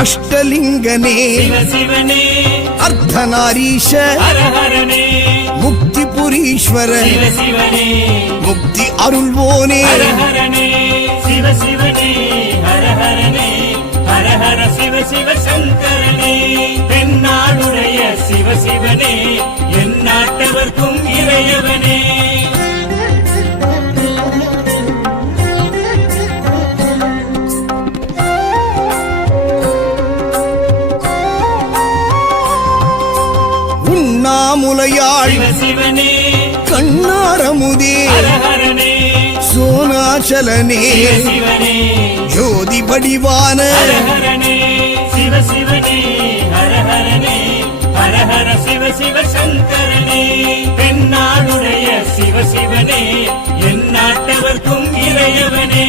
அஷ்டலிங்கனே சிவசிவனே அர்த்தநாரீஷ ஹரஹரனே முக்தி புரீஸ்வர சிவசிவனே முக்தி அருள்வோனே ஹரஹரனே சிவசிவனே ஹரஹரனே ஹரஹர சிவசிவ சங்கரனே தென்னாடுடைய சிவசிவனே என் நாட்டவர்க்கும் இறையவனே உண்ணாமுலையாள் சிவசிவனே கண்ணாரமுதே ஹரஹரனே சோனாச்சலனே சிவசிவனே ஜோதி வடிவான ஹரஹரனே சிவசிவனே ஹரஹரனே ஹரஹர சிவசிவ சங்கரனே தென்னாடுடைய சிவசிவனே என் நாட்டவர்க்கும் இறையவனே